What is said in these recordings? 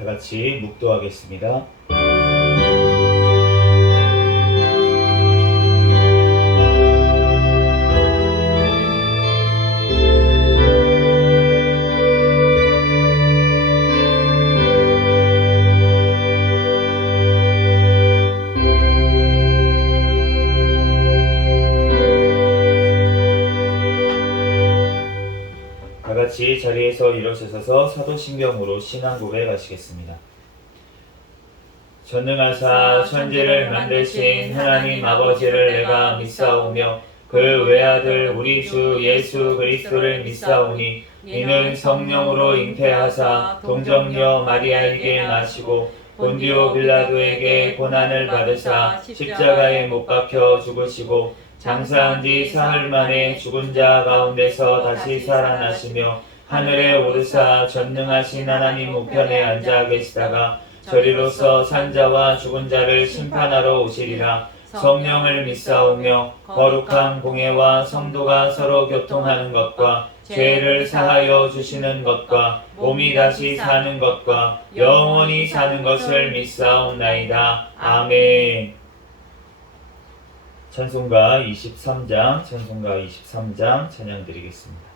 다 같이 묵도하겠습니다. 다 같이 자리에서 일어서셔서 사도신경으로 신앙 고백하시겠습니다. 전능하사 천지를 만드신 하나님 아버지를 내가 믿사오며 그 외아들 우리 주 예수 그리스도를 믿사오니 이는 성령으로 잉태하사 동정녀 마리아에게 나시고 본디오 빌라도에게 고난을 받으사 십자가에 못 박혀 죽으시고 장사한 뒤 사흘 만에 죽은 자 가운데서 다시 살아나시며 하늘에 오르사 전능하신 하나님 우편에 앉아 계시다가 저리로서 산자와 죽은 자를 심판하러 오시리라. 성령을 믿사오며 거룩한 공예와 성도가 서로 교통하는 것과 죄를 사하여 주시는 것과 몸이 다시 사는 것과 영원히 사는 것을 믿사옵나이다. 아멘. 찬송가 23장 찬양 드리겠습니다.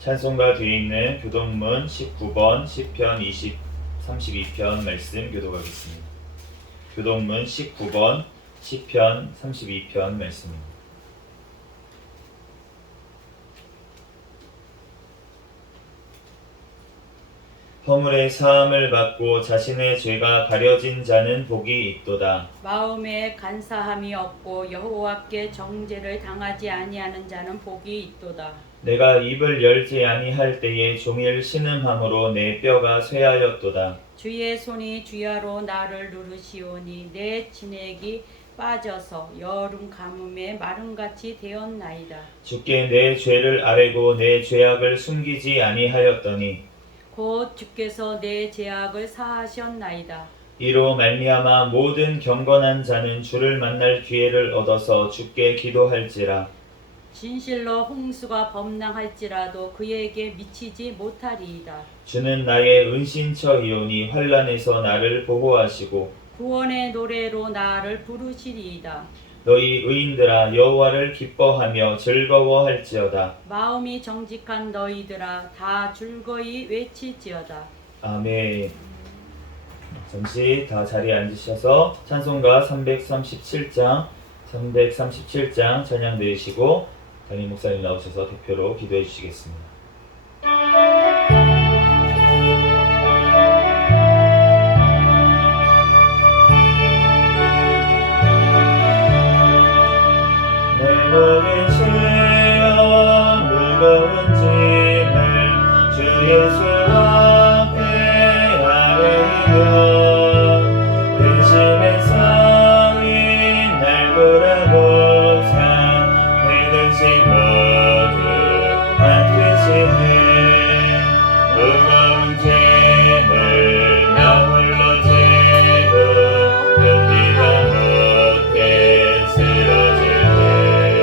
찬송가 뒤에 있는 교동문 19번 시편 32편 말씀 교독하겠습니다. 교동문 19번 시편 32편 말씀입니다. 허물의 사함을 받고 자신의 죄가 가려진 자는 복이 있도다. 마음에 간사함이 없고 여호와께 정죄를 당하지 아니하는 자는 복이 있도다. 내가 입을 열지 아니할 때에 종일 신음함으로 내 뼈가 쇠하였도다. 주의 손이 주야로 나를 누르시오니 내 진액이 빠져서 여름 가뭄에 마름같이 되었나이다. 주께 내 죄를 아뢰고 내 죄악을 숨기지 아니하였더니 곧 주께서 내 죄악을 사하셨나이다. 이로 말미암아 모든 경건한 자는 주를 만날 기회를 얻어서 주께 기도할지라. 진실로 홍수가 범람할지라도 그에게 미치지 못하리이다. 주는 나의 은신처이오니 환난에서 나를 보호하시고 구원의 노래로 나를 부르시리이다. 너희 의인들아 여호와를 기뻐하며 즐거워할지어다. 마음이 정직한 너희들아 다 즐거이 외칠지어다. 아멘. 잠시 다 자리에 앉으셔서 찬송가 337장 찬양 드리시고 담임 목사님 나오셔서 대표로 기도해 주시겠습니다. 내 모든 죄와 무거운 짐을 주 예수 앞에 아뢰며 근심의 성인 날 보라보사 내 근심 모두 맡으시네. 무거운 짐을 나 홀로 지고 견디다 못해 쓰러질 때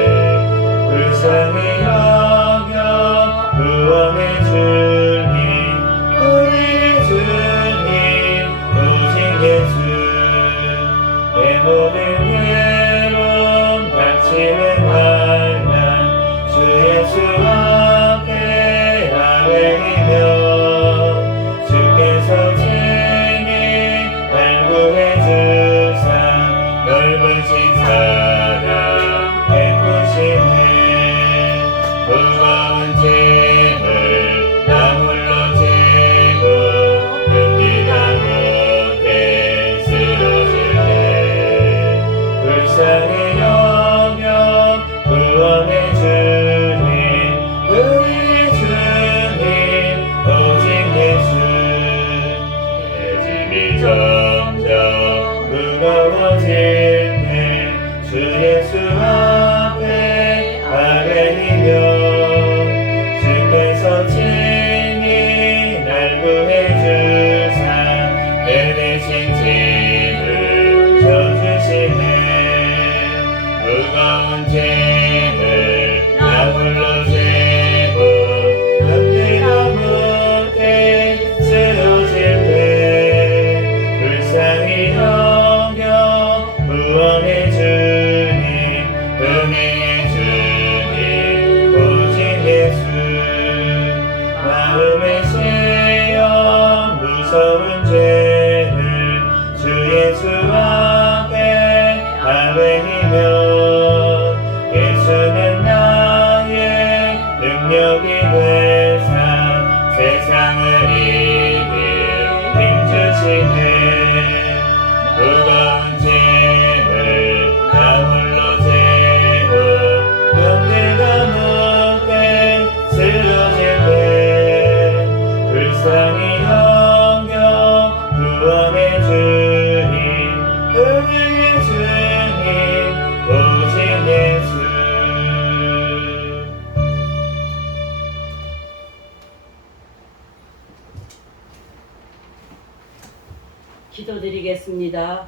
무거운 죄를 주 예수 앞에 아뢰이며 예수는 나의 능력이 되사 세상을 이길 힘주시네. 무거운 죄를 나 홀로 지고 견디다 못해 쓰러질 때 불쌍히 여겨 구원의 주님 은혜의 주님 오직 예수. 기도드리겠습니다.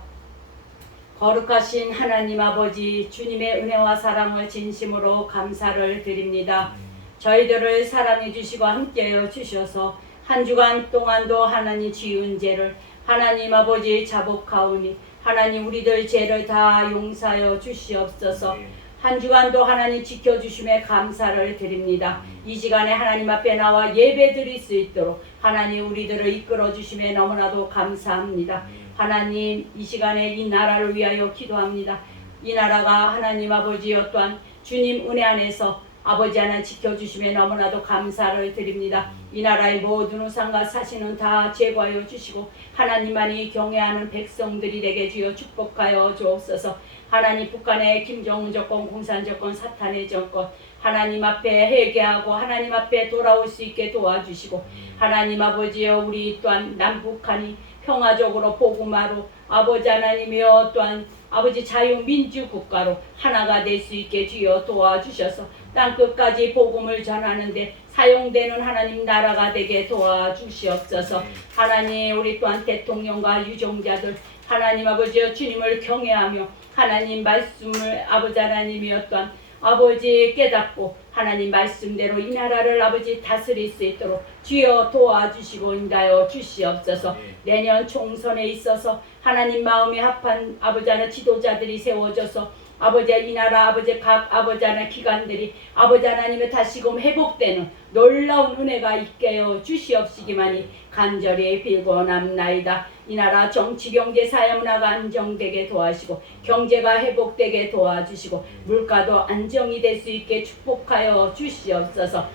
거룩하신 하나님 아버지, 주님의 은혜와 사랑을 진심으로 감사를 드립니다. 저희들을 사랑해 주시고 함께하여 주셔서 한 주간 동안도 하나님 지은 죄를 하나님 아버지 자복하오니 하나님 우리들 죄를 다 용서하여 주시옵소서. 한 주간도 하나님 지켜주심에 감사를 드립니다. 이 시간에 하나님 앞에 나와 예배 드릴 수 있도록 하나님 우리들을 이끌어 주심에 너무나도 감사합니다. 하나님 이 시간에 이 나라를 위하여 기도합니다. 이 나라가 하나님 아버지여 또한 주님 은혜 안에서 아버지 하나 지켜주심에 너무나도 감사를 드립니다. 이 나라의 모든 우상과 사신은 다 제거하여 주시고 하나님만이 경외하는 백성들이 되게 주여 축복하여 주옵소서. 하나님 북한의 김정은 정권, 공산 정권, 사탄의 정권 하나님 앞에 회개하고 하나님 앞에 돌아올 수 있게 도와주시고 하나님 아버지여 우리 또한 남북한이 평화적으로 복음화로 아버지 하나님이여 또한 아버지 자유민주국가로 하나가 될 수 있게 주여 도와주셔서 땅끝까지 복음을 전하는데 사용되는 하나님 나라가 되게 도와주시옵소서. 하나님 우리 또한 대통령과 유종자들 하나님 아버지여 주님을 경외하며 하나님 말씀을 아버지 하나님이여 또한 아버지 깨닫고 하나님 말씀대로 이 나라를 아버지 다스릴 수 있도록 주여 도와주시고 인도하여 주시옵소서. 내년 총선에 있어서 하나님 마음이 합한 아버지 하나 지도자들이 세워져서 아버지 이 나라 아버지 각 아버지 하나 기관들이 아버지 하나님의 다시금 회복되는 놀라운 은혜가 있게 하여 주시옵시기만이 간절히 빌고남나이다. 이 나라 정치 경제 사회 문화가 안정되게 도와주시고 경제가 회복되게 도와주시고 물가도 안정이 될 수 있게 축복하여 주시옵소서.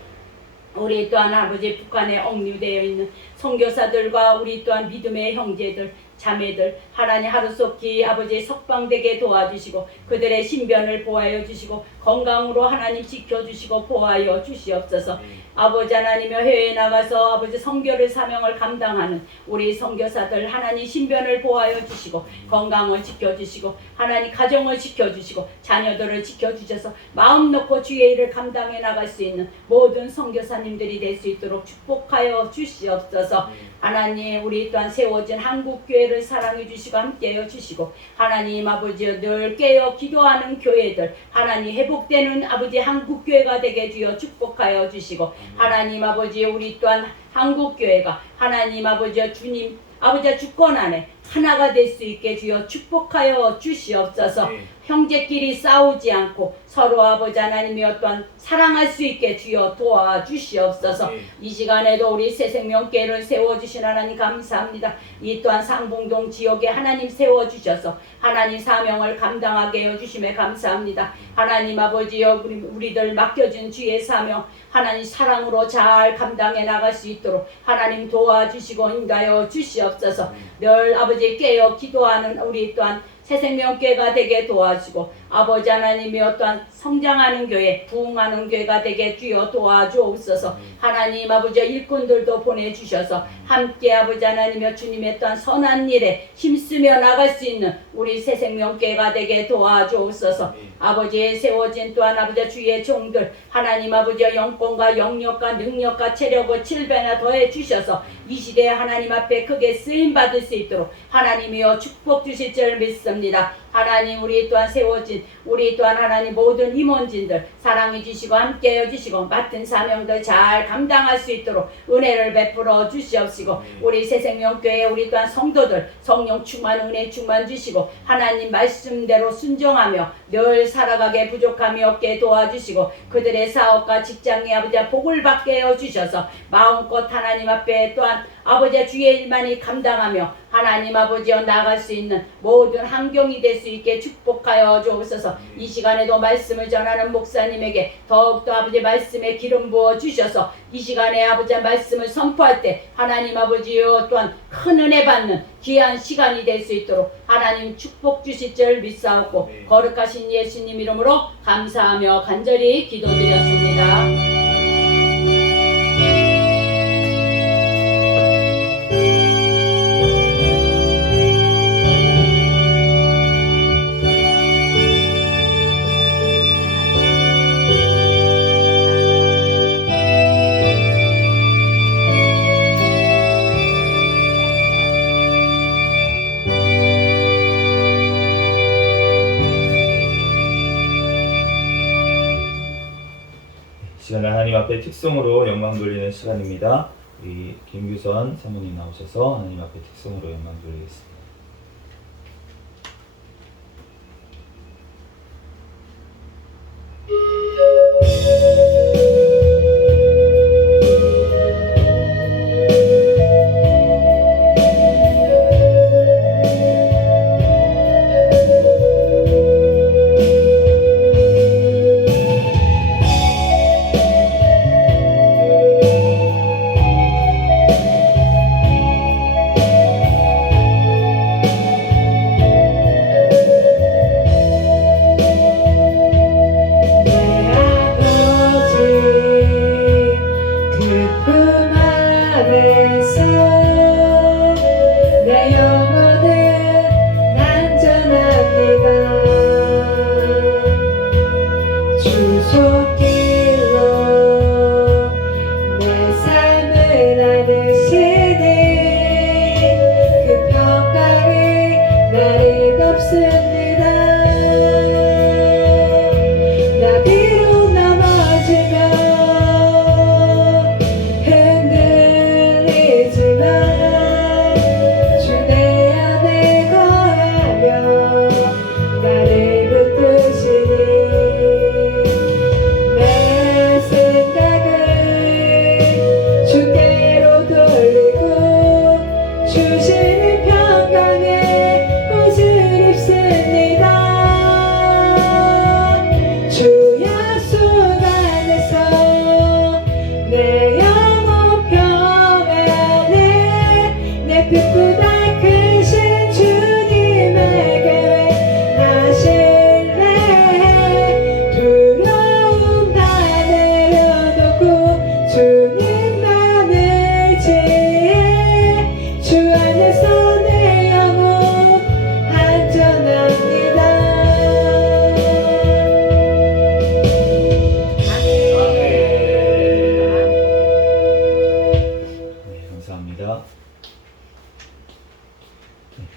우리 또한 아버지 북한에 억류되어 있는 선교사들과 우리 또한 믿음의 형제들 자매들 하나님 하루속히 아버지 석방되게 도와주시고 그들의 신변을 보호하여 주시고 건강으로 하나님 지켜주시고 보호하여 주시옵소서. 아버지 하나님의 해외에 나가서 아버지 선교를 사명을 감당하는 우리 선교사들 하나님 신변을 보호하여 주시고 건강을 지켜주시고 하나님 가정을 지켜주시고 자녀들을 지켜주셔서 마음 놓고 주의 일을 감당해 나갈 수 있는 모든 선교사님들이 될 수 있도록 축복하여 주시옵소서. 하나님 우리 또한 세워진 한국교회를 사랑해 주시고 함께하여 주시고 하나님 아버지 늘 깨어 기도하는 교회들 하나님 회복되는 아버지 한국교회가 되게 주여 축복하여 주시고 하나님 아버지 우리 또한 한국교회가 하나님 아버지 주님 아버지 주권 안에 하나가 될 수 있게 주여 축복하여 주시옵소서. 형제끼리 싸우지 않고 서로 아버지 하나님이 어떠한 사랑할 수 있게 주여 도와주시옵소서. 이 시간에도 우리 새생명교회를 세워주신 하나님 감사합니다. 이 또한 상봉동 지역에 하나님 세워주셔서 하나님 사명을 감당하게 해주심에 감사합니다. 하나님 아버지여 우리들 맡겨진 주의 사명 하나님 사랑으로 잘 감당해 나갈 수 있도록 하나님 도와주시고 인도하여 주시옵소서. 늘 아버지 깨어 기도하는 우리 또한 새생명교회가 되게 도와주시고 아버지 하나님이 어떠한 성장하는 교회 부흥하는 교회가 되게 주여 도와주옵소서. 하나님 아버지 일꾼들도 보내주셔서 함께 아버지 하나님의 주님의 또한 선한 일에 힘쓰며 나갈 수 있는 우리 새생명교회가 되게 도와주옵소서. 아버지의 세워진 또한 아버지 주의 종들 하나님 아버지의 영권과 영력과 능력과 체력을 7배나 더해 주셔서 이 시대에 하나님 앞에 크게 쓰임받을 수 있도록 하나님이여 축복 주실 줄 믿습니다. 하나님 우리 또한 세워진 우리 또한 하나님 모든 임원진들 사랑해 주시고 함께해 주시고 맡은 사명들 잘 감당할 수 있도록 은혜를 베풀어 주시옵시고 우리 새생명교회 우리 또한 성도들 성령 충만 은혜 충만 주시고 하나님 말씀대로 순종하며 늘 살아가게 부족함이 없게 도와주시고 그들의 사업과 직장의 아버지 복을 받게 해 주셔서 마음껏 하나님 앞에 또한 아버지 주의 일만이 감당하며 하나님 아버지여 나아갈 수 있는 모든 환경이 될 수 있게 축복하여 주옵소서. 이 시간에도 말씀을 전하는 목사님에게 더욱더 아버지 말씀에 기름 부어 주셔서 이 시간에 아버지 말씀을 선포할 때 하나님 아버지여 또한 큰 은혜 받는 귀한 시간이 될 수 있도록 하나님 축복 주실 줄 믿사옵고 거룩하신 예수님 이름으로 감사하며 간절히 기도드렸습니다. 시간은 하나님 앞에 특성으로 영광 돌리는 시간입니다. 우리 김규선 사모님 나오셔서 하나님 앞에 특성으로 영광 돌리겠습니다.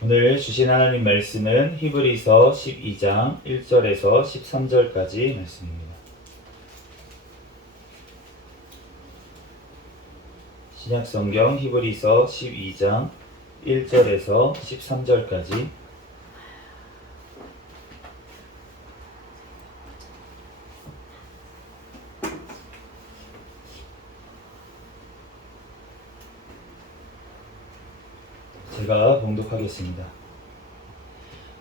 오늘 주신 하나님 말씀은 히브리서 12장 1절에서 13절까지 말씀입니다. 신약성경 히브리서 12장 1절에서 13절까지 제가 봉독하겠습니다.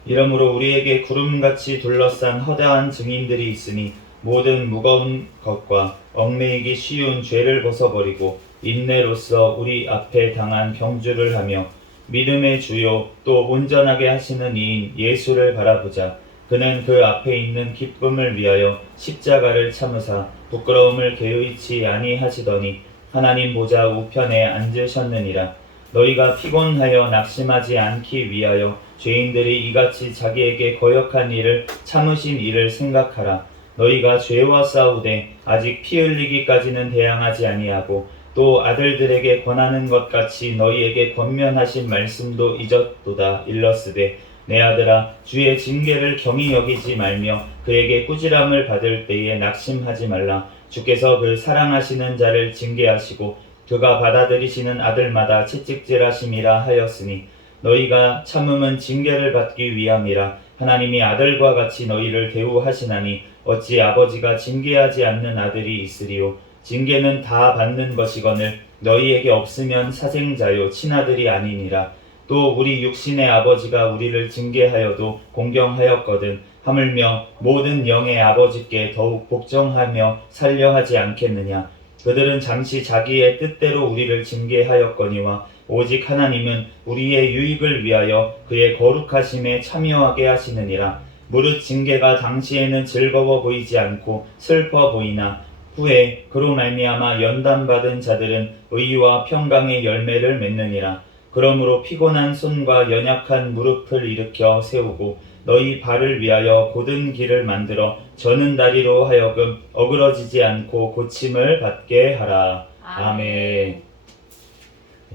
이러므로 우리에게 구름같이 둘러싼 허다한 증인들이 있으니 모든 무거운 것과 얽매이기 쉬운 죄를 벗어버리고 인내로써 우리 앞에 당한 경주를 하며 믿음의 주요 또 온전하게 하시는 이인 예수를 바라보자. 그는 그 앞에 있는 기쁨을 위하여 십자가를 참으사 부끄러움을 개의치 아니하시더니 하나님 보좌 우편에 앉으셨느니라. 너희가 피곤하여 낙심하지 않기 위하여 죄인들이 이같이 자기에게 거역한 일을 참으신 일을 생각하라. 너희가 죄와 싸우되 아직 피 흘리기까지는 대항하지 아니하고 또 아들들에게 권하는 것 같이 너희에게 권면하신 말씀도 잊었도다. 일러스되 내 아들아 주의 징계를 경히 여기지 말며 그에게 꾸지람을 받을 때에 낙심하지 말라. 주께서 그 사랑하시는 자를 징계하시고 그가 받아들이시는 아들마다 채찍질하심이라 하였으니 너희가 참음은 징계를 받기 위함이라. 하나님이 아들과 같이 너희를 대우하시나니 어찌 아버지가 징계하지 않는 아들이 있으리요. 징계는 다 받는 것이거늘 너희에게 없으면 사생자요 친아들이 아니니라. 또 우리 육신의 아버지가 우리를 징계하여도 공경하였거든 하물며 모든 영의 아버지께 더욱 복종하며 살려하지 않겠느냐. 그들은 잠시 자기의 뜻대로 우리를 징계하였거니와 오직 하나님은 우리의 유익을 위하여 그의 거룩하심에 참여하게 하시느니라. 무릇 징계가 당시에는 즐거워 보이지 않고 슬퍼 보이나 후에 그로 말미암아 연단받은 자들은 의와 평강의 열매를 맺느니라. 그러므로 피곤한 손과 연약한 무릎을 일으켜 세우고 너희 발을 위하여 곧은 길을 만들어 저는 다리로 하여금 어그러지지 않고 고침을 받게 하라. 아멘.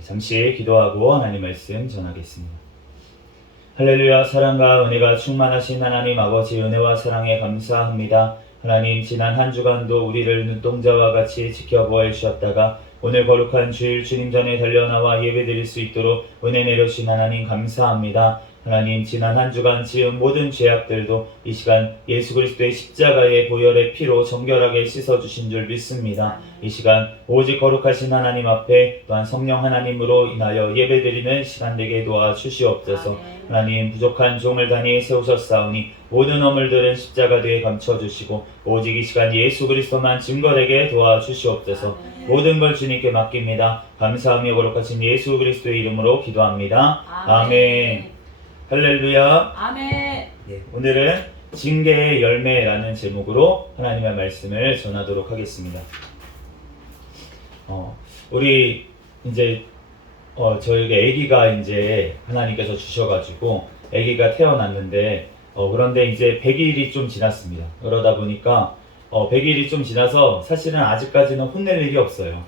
잠시 기도하고 하나님 말씀 전하겠습니다. 할렐루야. 사랑과 은혜가 충만하신 하나님 아버지 은혜와 사랑에 감사합니다. 하나님 지난 한 주간도 우리를 눈동자와 같이 지켜보아 주셨다가 오늘 거룩한 주일 주님 전에 달려나와 예배드릴 수 있도록 은혜 내려주신 하나님 감사합니다. 하나님 지난 한 주간 지은 모든 죄악들도 이 시간 예수 그리스도의 십자가의 보혈의 피로 정결하게 씻어주신 줄 믿습니다. 이 시간 오직 거룩하신 하나님 앞에 또한 성령 하나님으로 인하여 예배드리는 시간 되게 도와주시옵소서. 하나님 부족한 종을 단히 세우셨사오니 모든 허물들은 십자가 뒤에 감춰주시고 오직 이 시간 예수 그리스도만 증거되게 도와주시옵소서. 모든 걸 주님께 맡깁니다. 감사하며 거룩하신 예수 그리스도의 이름으로 기도합니다. 아멘. 할렐루야. 아멘. 네, 오늘은 징계의 열매라는 제목으로 하나님의 말씀을 전하도록 하겠습니다. 우리 이제 저에게 아기가 이제 하나님께서 주셔가지고 아기가 태어났는데 그런데 이제 100일이 좀 지났습니다. 그러다 보니까 100일이 좀 지나서 사실은 아직까지는 혼낼 일이 없어요.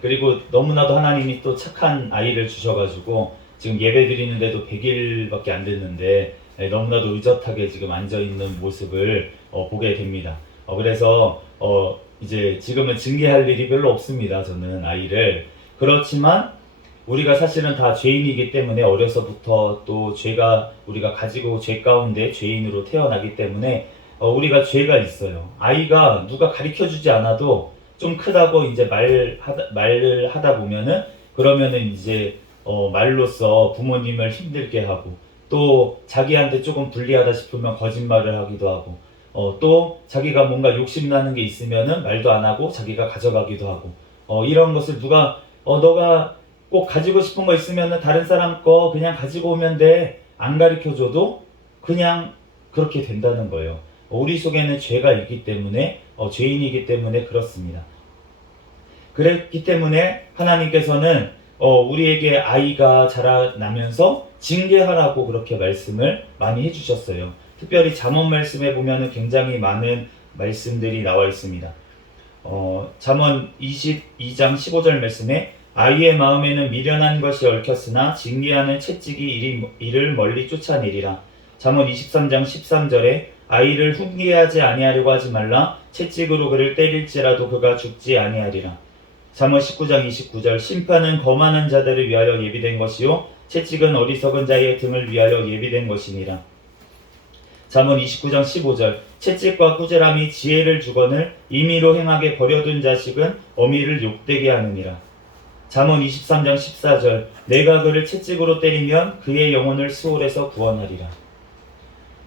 그리고 너무나도 하나님이 또 착한 아이를 주셔가지고 지금 예배 드리는데도 100일밖에 안 됐는데 너무나도 의젓하게 지금 앉아있는 모습을 보게 됩니다. 그래서 이제 지금은 징계할 일이 별로 없습니다. 저는 아이를. 그렇지만 우리가 사실은 다 죄인이기 때문에 어려서부터 또 죄가 우리가 가지고 죄 가운데 죄인으로 태어나기 때문에 우리가 죄가 있어요. 아이가 누가 가르쳐주지 않아도 좀 크다고 이제 말을 하다 보면은 그러면은 이제 말로써 부모님을 힘들게 하고 또 자기한테 조금 불리하다 싶으면 거짓말을 하기도 하고 또 자기가 뭔가 욕심나는 게 있으면은 말도 안 하고 자기가 가져가기도 하고 이런 것을 누가 너가 꼭 가지고 싶은 거 있으면은 다른 사람 거 그냥 가지고 오면 돼. 안 가르쳐줘도 그냥 그렇게 된다는 거예요. 우리 속에는 죄가 있기 때문에 죄인이기 때문에 그렇습니다. 그랬기 때문에 하나님께서는 우리에게 아이가 자라나면서 징계하라고 그렇게 말씀을 많이 해주셨어요. 특별히 잠언 말씀에 보면은 굉장히 많은 말씀들이 나와 있습니다. 잠언 22장 15절 말씀에 아이의 마음에는 미련한 것이 얽혔으나 징계하는 채찍이 이를 멀리 쫓아내리라. 잠언 23장 13절에 아이를 훈계하지 아니하려고 하지 말라. 채찍으로 그를 때릴지라도 그가 죽지 아니하리라. 잠언 19장 29절 심판은 거만한 자들을 위하여 예비된 것이요 채찍은 어리석은 자의 등을 위하여 예비된 것이니라. 잠언 29장 15절 채찍과 꾸지람이 지혜를 주거늘 임의로 행하게 버려둔 자식은 어미를 욕되게 하느니라. 잠언 23장 14절 내가 그를 채찍으로 때리면 그의 영혼을 수월에서 구원하리라.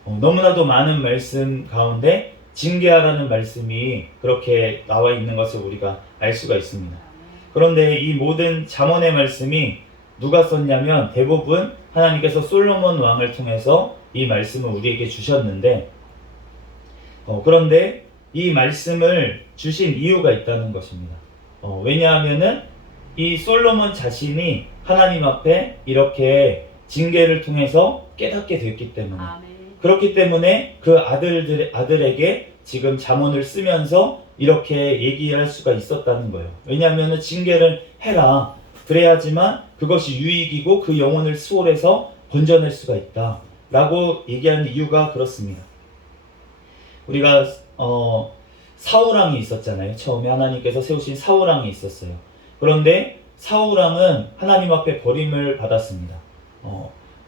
너무나도 많은 말씀 가운데 징계하라는 말씀이 그렇게 나와 있는 것을 우리가 알 수가 있습니다. 그런데 이 모든 잠언의 말씀이 누가 썼냐면 대부분 하나님께서 솔로몬 왕을 통해서 이 말씀을 우리에게 주셨는데 그런데 이 말씀을 주신 이유가 있다는 것입니다. 왜냐하면은 이 솔로몬 자신이 하나님 앞에 이렇게 징계를 통해서 깨닫게 됐기 때문에 그렇기 때문에 그 아들에게 지금 잠언을 쓰면서 이렇게 얘기할 수가 있었다는 거예요. 왜냐하면 징계를 해라. 그래야지만 그것이 유익이고 그 영혼을 수월해서 건져낼 수가 있다. 라고 얘기하는 이유가 그렇습니다. 우리가 사울왕이 있었잖아요. 처음에 하나님께서 세우신 사울왕이 있었어요. 그런데 사울왕은 하나님 앞에 버림을 받았습니다.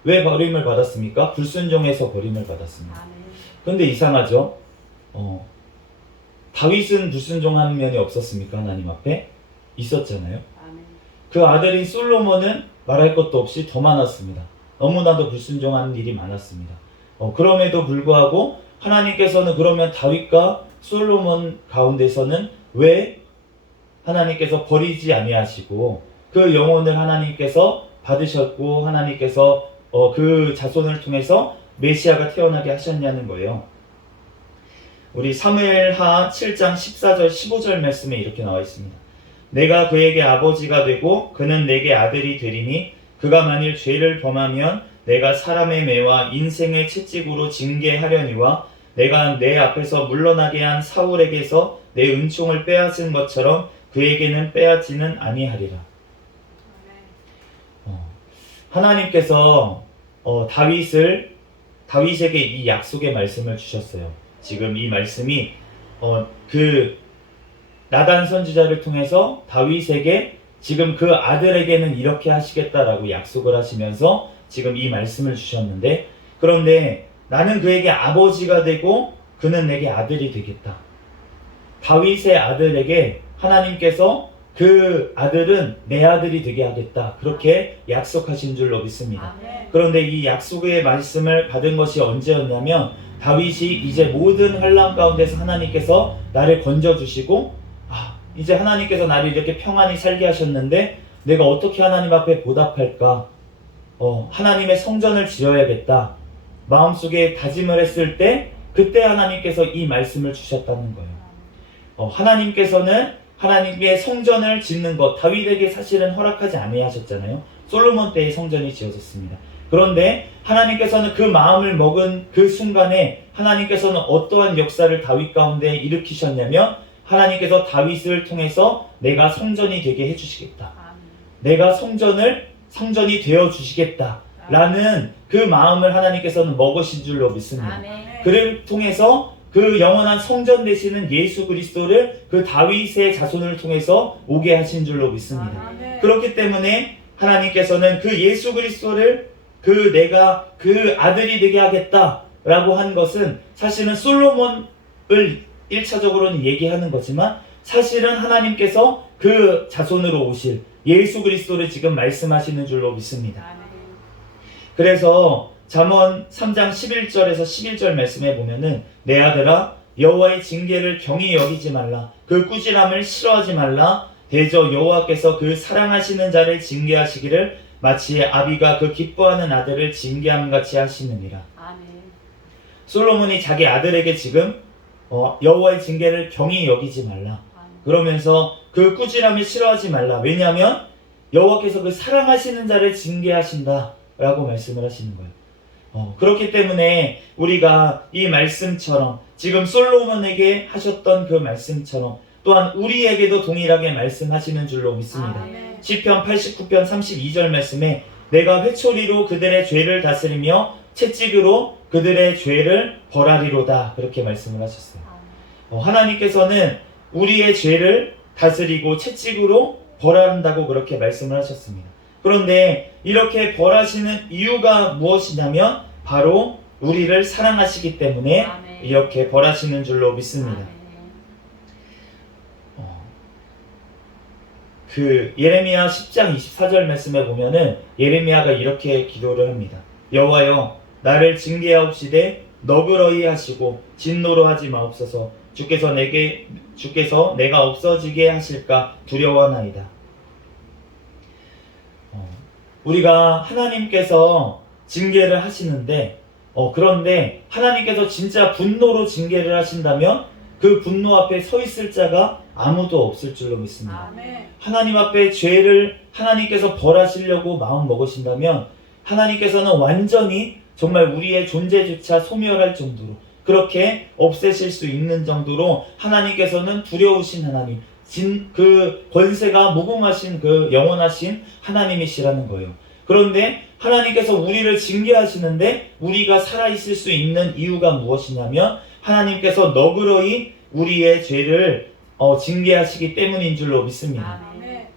왜 버림을 받았습니까? 불순종해서 버림을 받았습니다. 그런데 이상하죠? 다윗은 불순종한 면이 없었습니까? 하나님 앞에? 있었잖아요. 그 아들인 솔로몬은 말할 것도 없이 더 많았습니다. 너무나도 불순종하는 일이 많았습니다. 그럼에도 불구하고 하나님께서는 그러면 다윗과 솔로몬 가운데서는 왜 하나님께서 버리지 아니하시고 그 영혼을 하나님께서 받으셨고 하나님께서 그 자손을 통해서 메시아가 태어나게 하셨냐는 거예요. 우리 사무엘하 7장 14절 15절 말씀에 이렇게 나와 있습니다. 내가 그에게 아버지가 되고 그는 내게 아들이 되리니 그가 만일 죄를 범하면 내가 사람의 매와 인생의 채찍으로 징계하려니와 내가 내 앞에서 물러나게 한 사울에게서 내 은총을 빼앗은 것처럼 그에게는 빼앗지는 아니하리라. 하나님께서 다윗에게 이 약속의 말씀을 주셨어요. 지금 이 말씀이 그 나단 선지자를 통해서 다윗에게 지금 그 아들에게는 이렇게 하시겠다라고 약속을 하시면서 지금 이 말씀을 주셨는데, 그런데 나는 그에게 아버지가 되고 그는 내게 아들이 되겠다. 다윗의 아들에게 하나님께서 그 아들은 내 아들이 되게 하겠다, 그렇게 약속하신 줄로 믿습니다. 그런데 이 약속의 말씀을 받은 것이 언제였냐면 다윗이 이제 모든 환난 가운데서 하나님께서 나를 건져주시고 이제 하나님께서 나를 이렇게 평안히 살게 하셨는데 내가 어떻게 하나님 앞에 보답할까? 하나님의 성전을 지어야겠다 마음속에 다짐을 했을 때 그때 하나님께서 이 말씀을 주셨다는 거예요. 하나님께서는 하나님의 성전을 짓는 것, 다윗에게 사실은 허락하지 아니하셨잖아요. 솔로몬 때의 성전이 지어졌습니다. 그런데 하나님께서는 그 마음을 먹은 그 순간에 하나님께서는 어떠한 역사를 다윗 가운데 일으키셨냐면 하나님께서 다윗을 통해서 내가 성전이 되게 해주시겠다. 내가 성전이 되어주시겠다. 라는 그 마음을 하나님께서는 먹으신 줄로 믿습니다. 그를 통해서 그 영원한 성전 되시는 예수 그리스도를 그 다윗의 자손을 통해서 오게 하신 줄로 믿습니다. 그렇기 때문에 하나님께서는 그 예수 그리스도를 내가 그 아들이 되게 하겠다라고 한 것은 사실은 솔로몬을 1차적으로는 얘기하는 거지만 사실은 하나님께서 그 자손으로 오실 예수 그리스도를 지금 말씀하시는 줄로 믿습니다. 그래서 잠언 3장 11절에서 11절 말씀에 보면은 내 아들아 여호와의 징계를 경히 여기지 말라. 그 꾸지람을 싫어하지 말라. 대저 여호와께서 그 사랑하시는 자를 징계하시기를 마치 아비가 그 기뻐하는 아들을 징계함같이 하시느니라. 솔로몬이 자기 아들에게 지금 여호와의 징계를 경히 여기지 말라. 그러면서 그 꾸지람을 싫어하지 말라. 왜냐하면 여호와께서 그 사랑하시는 자를 징계하신다 라고 말씀을 하시는 거예요. 그렇기 때문에 우리가 이 말씀처럼 지금 솔로몬에게 하셨던 그 말씀처럼 또한 우리에게도 동일하게 말씀하시는 줄로 믿습니다. 시편 89편 32절 말씀에 내가 회초리로 그들의 죄를 다스리며 채찍으로 그들의 죄를 벌하리로다, 그렇게 말씀을 하셨어요. 하나님께서는 우리의 죄를 다스리고 채찍으로 벌한다고 그렇게 말씀을 하셨습니다. 그런데 이렇게 벌하시는 이유가 무엇이냐면 바로 우리를 사랑하시기 때문에 이렇게 벌하시는 줄로 믿습니다. 그 예레미야 10장 24절 말씀에 보면은 예레미야가 이렇게 기도를 합니다. 여호와여 나를 징계하옵시되 너그러이 하시고 진노로 하지 마옵소서. 주께서 내가 없어지게 하실까 두려워하나이다. 우리가 하나님께서 징계를 하시는데 그런데 하나님께서 진짜 분노로 징계를 하신다면 그 분노 앞에 서 있을 자가 아무도 없을 줄로 믿습니다. 하나님 앞에 죄를 하나님께서 벌하시려고 마음 먹으신다면 하나님께서는 완전히 정말 우리의 존재조차 소멸할 정도로 그렇게 없애실 수 있는 정도로 하나님께서는 두려우신 하나님, 그 권세가 무궁하신 그 영원하신 하나님이시라는 거예요. 그런데 하나님께서 우리를 징계하시는데 우리가 살아있을 수 있는 이유가 무엇이냐면 하나님께서 너그러이 우리의 죄를 징계하시기 때문인 줄로 믿습니다. 아멘.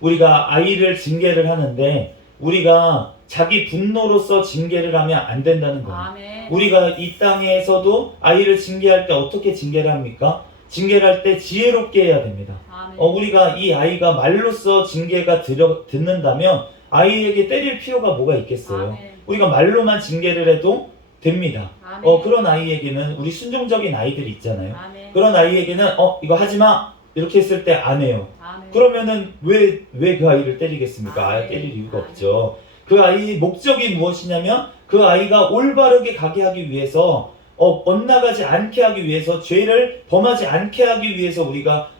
우리가 아이를 징계를 하는데 우리가 자기 분노로서 징계를 하면 안 된다는 거예요. 아멘. 우리가 이 땅에서도 아이를 징계할 때 어떻게 징계를 합니까? 징계를 할 때 지혜롭게 해야 됩니다. 아멘. 우리가 이 아이가 말로써 징계가 듣는다면 아이에게 때릴 필요가 뭐가 있겠어요? 아멘. 우리가 말로만 징계를 해도 됩니다. 아멘. 그런 아이에게는 우리 순종적인 아이들이 있잖아요. 아멘. 그런 아이에게는 이거 하지마 이렇게 했을 때 안 해요. 아멘. 그러면은 왜 그 아이를 때리겠습니까? 아멘. 때릴 이유가 없죠. 그 아이의 목적이 무엇이냐면 그 아이가 올바르게 가게 하기 위해서 엇나가지 않게 하기 위해서 죄를 범하지 않게 하기 위해서 우리가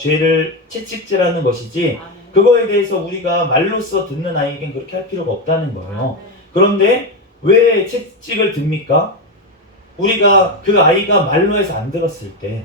죄를 채찍질하는 것이지 아멘. 그거에 대해서 우리가 말로써 듣는 아이에겐 그렇게 할 필요가 없다는 거예요. 아멘. 그런데 왜 채찍을 듭니까? 우리가 그 아이가 말로 해서 안 들었을 때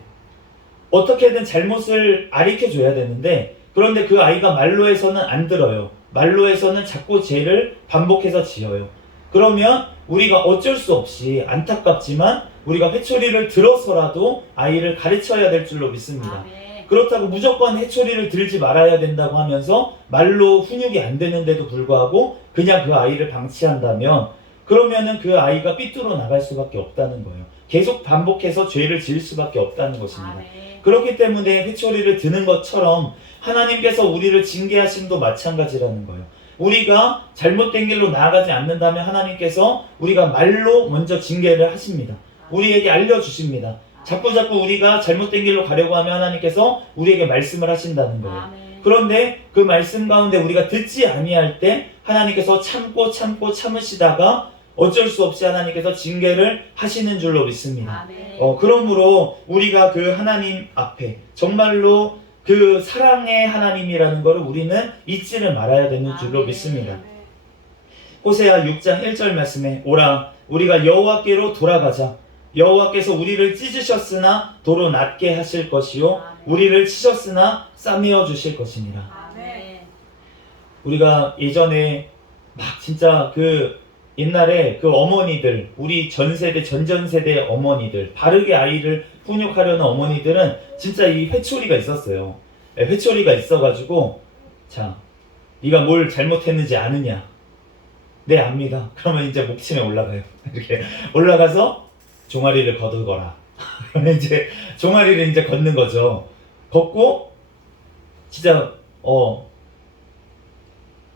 어떻게든 잘못을 가르쳐줘야 되는데 그런데 그 아이가 말로 해서는 안 들어요. 말로 해서는 자꾸 죄를 반복해서 지어요. 그러면 우리가 어쩔 수 없이 안타깝지만 우리가 회초리를 들어서라도 아이를 가르쳐야 될 줄로 믿습니다. 아멘. 그렇다고 무조건 회초리를 들지 말아야 된다고 하면서 말로 훈육이 안 되는데도 불구하고 그냥 그 아이를 방치한다면 그러면은 그 아이가 삐뚤어 나갈 수밖에 없다는 거예요. 계속 반복해서 죄를 지을 수밖에 없다는 것입니다. 아멘. 그렇기 때문에 회초리를 드는 것처럼 하나님께서 우리를 징계하심도 마찬가지라는 거예요. 우리가 잘못된 길로 나아가지 않는다면 하나님께서 우리가 말로 먼저 징계를 하십니다. 우리에게 알려주십니다. 자꾸 우리가 잘못된 길로 가려고 하면 하나님께서 우리에게 말씀을 하신다는 거예요. 아멘. 그런데 그 말씀 가운데 우리가 듣지 아니할 때 하나님께서 참으시다가 어쩔 수 없이 하나님께서 징계를 하시는 줄로 믿습니다. 아멘. 그러므로 우리가 그 하나님 앞에 정말로 그 사랑의 하나님이라는 것을 우리는 잊지를 말아야 되는 줄로 아멘. 믿습니다. 호세아 6장 1절 말씀에 오라 우리가 여호와께로 돌아가자. 여호와께서 우리를 찢으셨으나 도로 낮게 하실 것이요 아멘. 우리를 치셨으나 싸매어 주실 것이니라. 아멘. 우리가 예전에 막 진짜 그 옛날에 그 어머니들 우리 전전세대 어머니들 바르게 아이를 훈육하려는 어머니들은 진짜 이 회초리가 있었어요. 회초리가 있어가지고 자 네가 뭘 잘못했는지 아느냐? 네 압니다. 그러면 이제 목침에 올라가요. 이렇게 올라가서 종아리를 거두거라. 그러면 이제 종아리를 이제 걷는 거죠. 걷고 진짜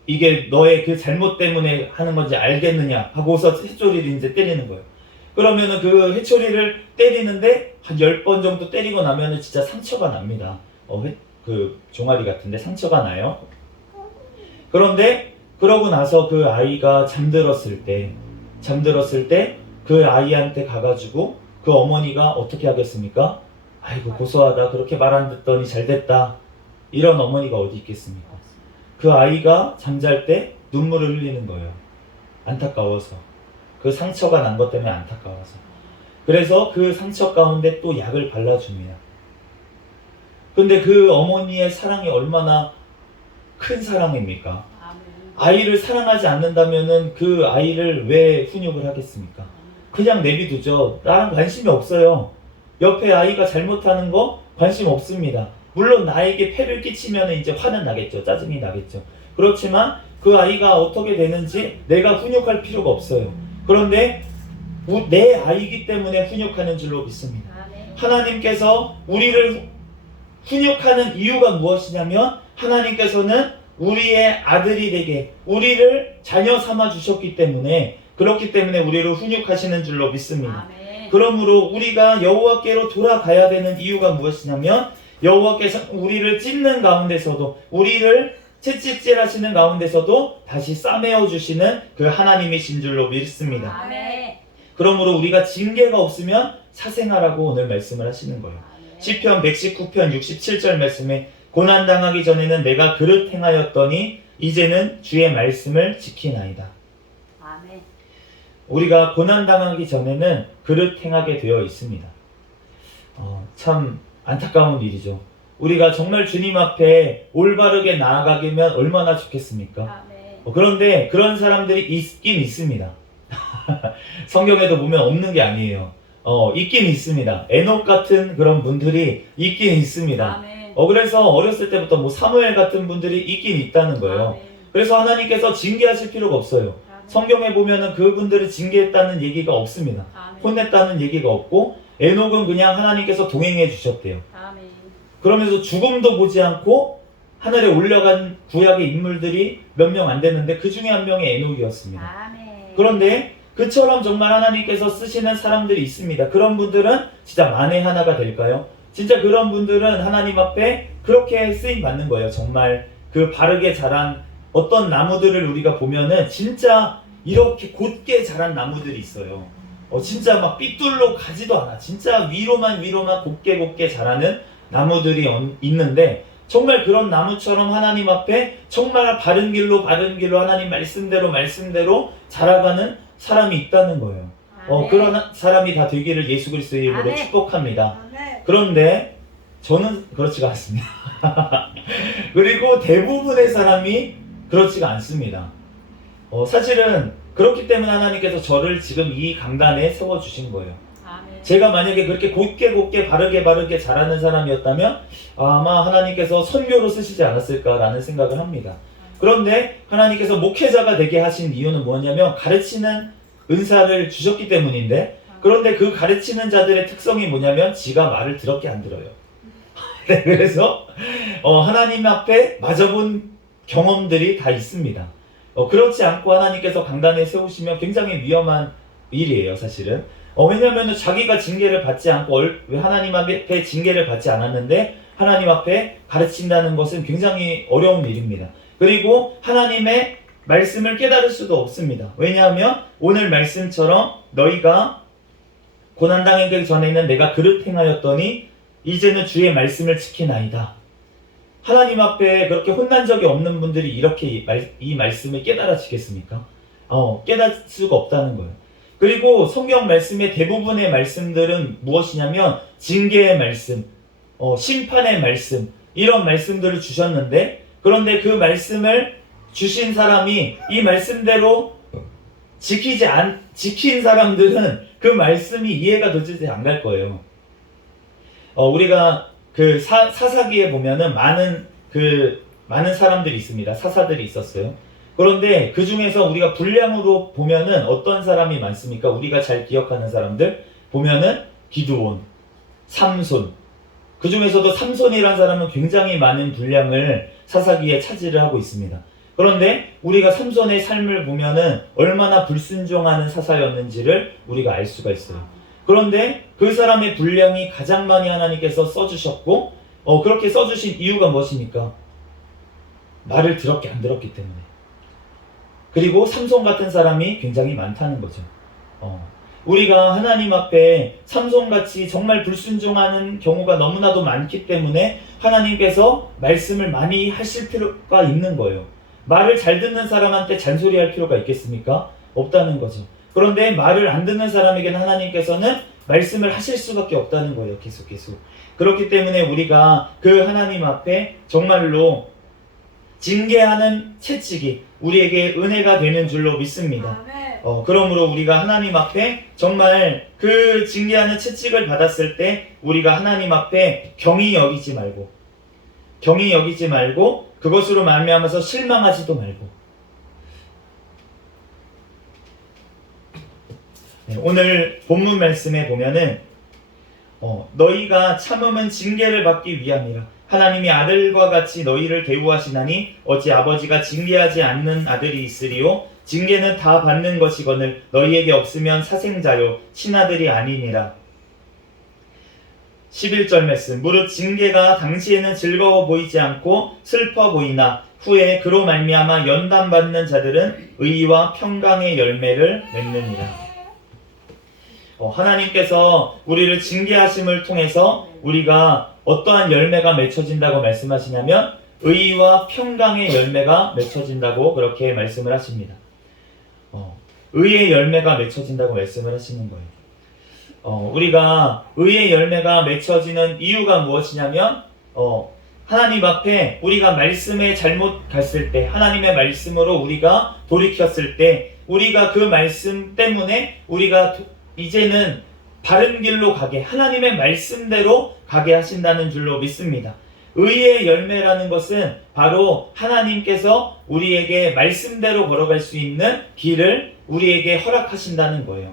이게 너의 그 잘못 때문에 하는 건지 알겠느냐 하고서 회초리를 이제 때리는 거예요. 그러면은 그 회초리를 때리는데 한 10번 정도 때리고 나면은 진짜 상처가 납니다. 그 종아리 같은데 상처가 나요. 그런데 그러고 나서 그 아이가 잠들었을 때 그 아이한테 가가지고 그 어머니가 어떻게 하겠습니까? 아이고 고소하다 그렇게 말 안 듣더니 잘 됐다 이런 어머니가 어디 있겠습니까? 그 아이가 잠잘 때 눈물을 흘리는 거예요. 안타까워서. 그 상처가 난 것 때문에 안타까워서. 그래서 그 상처 가운데 또 약을 발라줍니다. 근데 그 어머니의 사랑이 얼마나 큰 사랑입니까? 아멘. 아이를 사랑하지 않는다면은 그 아이를 왜 훈육을 하겠습니까? 그냥 내비두죠. 나랑 관심이 없어요. 옆에 아이가 잘못하는 거 관심 없습니다. 물론 나에게 폐를 끼치면 이제 화는 나겠죠. 짜증이 나겠죠. 그렇지만 그 아이가 어떻게 되는지 내가 훈육할 필요가 없어요. 그런데 내 아이기 때문에 훈육하는 줄로 믿습니다. 아멘. 하나님께서 우리를 훈육하는 이유가 무엇이냐면 하나님께서는 우리의 아들이 되게 우리를 자녀 삼아 주셨기 때문에 그렇기 때문에 우리를 훈육하시는 줄로 믿습니다. 아멘. 그러므로 우리가 여호와께로 돌아가야 되는 이유가 무엇이냐면 여호와께서 우리를 찢는 가운데서도 우리를 채찍질하시는 가운데서도 다시 싸매어 주시는 그 하나님이신 줄로 믿습니다. 아멘. 그러므로 우리가 징계가 없으면 사생하라고 오늘 말씀을 하시는 거예요. 아멘. 시편 119편 67절 말씀에 고난당하기 전에는 내가 그릇 행하였더니 이제는 주의 말씀을 지키나이다. 아멘. 우리가 고난당하기 전에는 그릇 행하게 되어 있습니다. 참 안타까운 일이죠. 우리가 정말 주님 앞에 올바르게 나아가기면 얼마나 좋겠습니까? 아멘. 그런데 그런 사람들이 있긴 있습니다. 성경에도 보면 없는 게 아니에요. 있긴 있습니다. 에녹 같은 그런 분들이 있긴 있습니다. 아멘. 그래서 어렸을 때부터 뭐 사무엘 같은 분들이 있긴 있다는 거예요. 아멘. 그래서 하나님께서 징계하실 필요가 없어요. 아멘. 성경에 보면은 그분들을 징계했다는 얘기가 없습니다. 아멘. 혼냈다는 얘기가 없고, 에녹은 그냥 하나님께서 동행해 주셨대요. 아멘. 그러면서 죽음도 보지 않고 하늘에 올라간 구약의 인물들이 몇 명 안 됐는데 그 중에 한 명이 에녹이었습니다. 아멘. 그런데 그처럼 정말 하나님께서 쓰시는 사람들이 있습니다. 그런 분들은 진짜 만에 하나가 될까요? 진짜 그런 분들은 하나님 앞에 그렇게 쓰임 받는 거예요. 정말 그 바르게 자란 어떤 나무들을 우리가 보면은 진짜 이렇게 곧게 자란 나무들이 있어요. 진짜 막 삐뚤러 가지도 않아. 진짜 위로만 곱게 자라는 나무들이 있는데, 정말 그런 나무처럼 하나님 앞에 정말 바른 길로 하나님 말씀대로 자라가는 사람이 있다는 거예요. 아멘. 그런 사람이 다 되기를 예수 그리스도의 이름으로 아멘. 축복합니다. 아멘. 그런데 저는 그렇지가 않습니다. 그리고 대부분의 사람이 그렇지가 않습니다. 사실은 그렇기 때문에 하나님께서 저를 지금 이 강단에 세워주신 거예요. 아멘. 제가 만약에 그렇게 곱게 바르게 자라는 사람이었다면 아마 하나님께서 선교로 쓰시지 않았을까라는 생각을 합니다. 그런데 하나님께서 목회자가 되게 하신 이유는 뭐냐면 가르치는 은사를 주셨기 때문인데, 그런데 그 가르치는 자들의 특성이 뭐냐면 지가 말을 더럽게 안 들어요. 네, 그래서 하나님 앞에 맞아본 경험들이 다 있습니다. 그렇지 않고 하나님께서 강단에 세우시면 굉장히 위험한 일이에요, 사실은. 왜냐하면 자기가 징계를 받지 않고 왜 하나님 앞에 징계를 받지 않았는데 하나님 앞에 가르친다는 것은 굉장히 어려운 일입니다. 그리고 하나님의 말씀을 깨달을 수도 없습니다. 왜냐하면 오늘 말씀처럼 너희가 고난당하기 전에는 내가 그릇 행하였더니 이제는 주의 말씀을 지키나이다. 하나님 앞에 그렇게 혼난 적이 없는 분들이 이렇게 이 말씀을 깨달아지겠습니까? 깨달을 수가 없다는 거예요. 그리고 성경 말씀의 대부분의 말씀들은 무엇이냐면 징계의 말씀, 심판의 말씀, 이런 말씀들을 주셨는데, 그런데 그 말씀을 주신 사람이 이 말씀대로 지킨 사람들은 그 말씀이 이해가 도저히 안 갈 거예요. 우리가 그 사사기에 보면은 많은 사람들이 있습니다. 사사들이 있었어요. 그런데 그 중에서 우리가 분량으로 보면은 어떤 사람이 많습니까? 우리가 잘 기억하는 사람들 보면은 기드온, 삼손. 그 중에서도 삼손이라는 사람은 굉장히 많은 분량을 사사기에 차지를 하고 있습니다. 그런데 우리가 삼손의 삶을 보면은 얼마나 불순종하는 사사였는지를 우리가 알 수가 있어요. 그런데 그 사람의 분량이 가장 많이 하나님께서 써주셨고, 그렇게 써주신 이유가 무엇입니까? 말을 더럽게 안 들었기 때문에. 그리고 삼손 같은 사람이 굉장히 많다는 거죠. 우리가 하나님 앞에 삼손같이 정말 불순종하는 경우가 너무나도 많기 때문에 하나님께서 말씀을 많이 하실 필요가 있는 거예요. 말을 잘 듣는 사람한테 잔소리할 필요가 있겠습니까? 없다는 거죠. 그런데 말을 안 듣는 사람에게는 하나님께서는 말씀을 하실 수밖에 없다는 거예요. 계속. 그렇기 때문에 우리가 그 하나님 앞에 정말로 징계하는 채찍이 우리에게 은혜가 되는 줄로 믿습니다. 그러므로 우리가 하나님 앞에 정말 그 징계하는 채찍을 받았을 때 우리가 하나님 앞에 경히 여기지 말고 그것으로 말미암아서 실망하지도 말고. 오늘 본문 말씀에 보면은 너희가 참음은 징계를 받기 위함이라. 하나님이 아들과 같이 너희를 대우하시나니 어찌 아버지가 징계하지 않는 아들이 있으리요. 징계는 다 받는 것이거늘 너희에게 없으면 사생자요 친아들이 아니니라. 11절 말씀. 무릇 징계가 당시에는 즐거워 보이지 않고 슬퍼 보이나 후에 그로 말미암아 연단받는 자들은 의와 평강의 열매를 맺느니라. 하나님께서 우리를 징계하심을 통해서 우리가 어떠한 열매가 맺혀진다고 말씀하시냐면 의와 평강의 열매가 맺혀진다고 그렇게 말씀을 하십니다. 의의 열매가 맺혀진다고 말씀을 하시는 거예요. 우리가 의의 열매가 맺혀지는 이유가 무엇이냐면 하나님 앞에 우리가 말씀에 잘못 갔을 때, 하나님의 말씀으로 우리가 돌이켰을 때, 우리가 그 말씀 때문에 우리가 이제는 바른 길로 가게, 하나님의 말씀대로 가게 하신다는 줄로 믿습니다. 의의 열매라는 것은 바로 하나님께서 우리에게 말씀대로 걸어갈 수 있는 길을 우리에게 허락하신다는 거예요.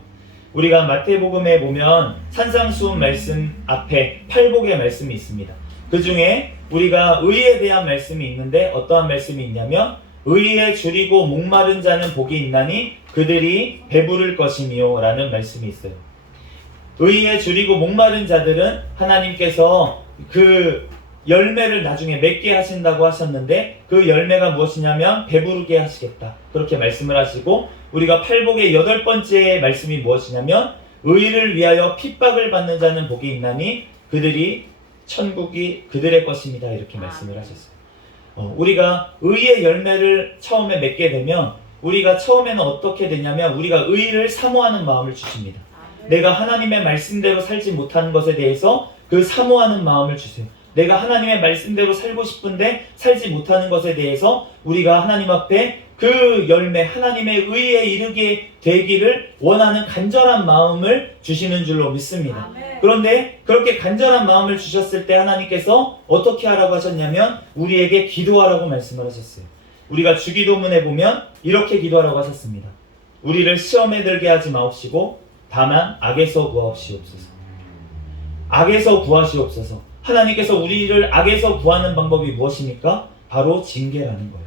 우리가 마태복음에 보면 산상수훈 말씀 앞에 팔복의 말씀이 있습니다. 그 중에 우리가 의에 대한 말씀이 있는데 어떠한 말씀이 있냐면 의에 줄이고 목마른 자는 복이 있나니 그들이 배부를 것이니요 라는 말씀이 있어요. 의에 줄이고 목마른 자들은 하나님께서 그 열매를 나중에 맺게 하신다고 하셨는데 그 열매가 무엇이냐면 배부르게 하시겠다 그렇게 말씀을 하시고, 우리가 팔복의 8번째 말씀이 무엇이냐면 의를 위하여 핍박을 받는 자는 복이 있나니 그들이 천국이 그들의 것입니다 이렇게 말씀을 하셨어요. 우리가 의의 열매를 처음에 맺게 되면 우리가 처음에는 어떻게 되냐면 우리가 의를 사모하는 마음을 주십니다. 내가 하나님의 말씀대로 살지 못하는 것에 대해서 그 사모하는 마음을 주세요. 내가 하나님의 말씀대로 살고 싶은데 살지 못하는 것에 대해서 우리가 하나님 앞에 그 열매, 하나님의 의에 이르게 되기를 원하는 간절한 마음을 주시는 줄로 믿습니다. 그런데 그렇게 간절한 마음을 주셨을 때 하나님께서 어떻게 하라고 하셨냐면 우리에게 기도하라고 말씀을 하셨어요. 우리가 주기도문에 보면 이렇게 기도하라고 하셨습니다. 우리를 시험에 들게 하지 마옵시고 다만 악에서 구하옵시옵소서. 악에서 구하시옵소서. 하나님께서 우리를 악에서 구하는 방법이 무엇입니까? 바로 징계라는 거예요.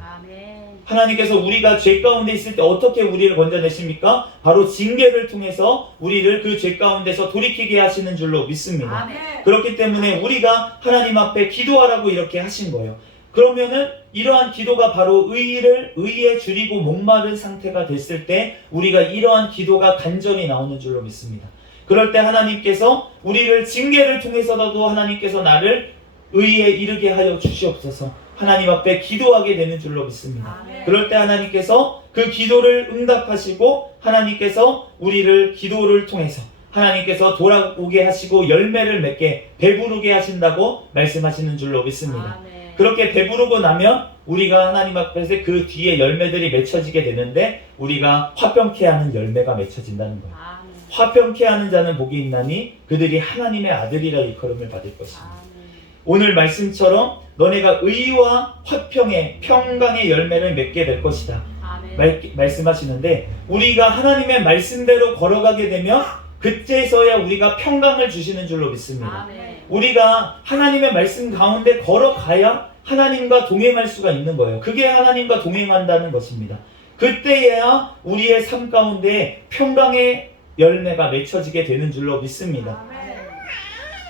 하나님께서 우리가 죄 가운데 있을 때 어떻게 우리를 건져내십니까? 바로 징계를 통해서 우리를 그 죄 가운데서 돌이키게 하시는 줄로 믿습니다. 아멘. 그렇기 때문에 우리가 하나님 앞에 기도하라고 이렇게 하신 거예요. 그러면은 이러한 기도가 바로 의에 줄이고 목마른 상태가 됐을 때 우리가 이러한 기도가 간절히 나오는 줄로 믿습니다. 그럴 때 하나님께서 우리를 징계를 통해서라도 하나님께서 나를 의에 이르게 하여 주시옵소서. 하나님 앞에 기도하게 되는 줄로 믿습니다. 아멘. 그럴 때 하나님께서 그 기도를 응답하시고 하나님께서 우리를 기도를 통해서 하나님께서 돌아오게 하시고 열매를 맺게 배부르게 하신다고 말씀하시는 줄로 믿습니다. 아멘. 그렇게 배부르고 나면 우리가 하나님 앞에서 그 뒤에 열매들이 맺혀지게 되는데 우리가 화평케 하는 열매가 맺혀진다는 거예요. 아멘. 화평케 하는 자는 복이 있나니 그들이 하나님의 아들이라 일컬음을 받을 것입니다. 아멘. 오늘 말씀처럼 너네가 의와 화평의 평강의 열매를 맺게 될 것이다 아멘. 말씀하시는데 우리가 하나님의 말씀대로 걸어가게 되면 그때서야 우리가 평강을 주시는 줄로 믿습니다. 아멘. 우리가 하나님의 말씀 가운데 걸어가야 하나님과 동행할 수가 있는 거예요. 그게 하나님과 동행한다는 것입니다. 그때야 우리의 삶 가운데 평강의 열매가 맺혀지게 되는 줄로 믿습니다.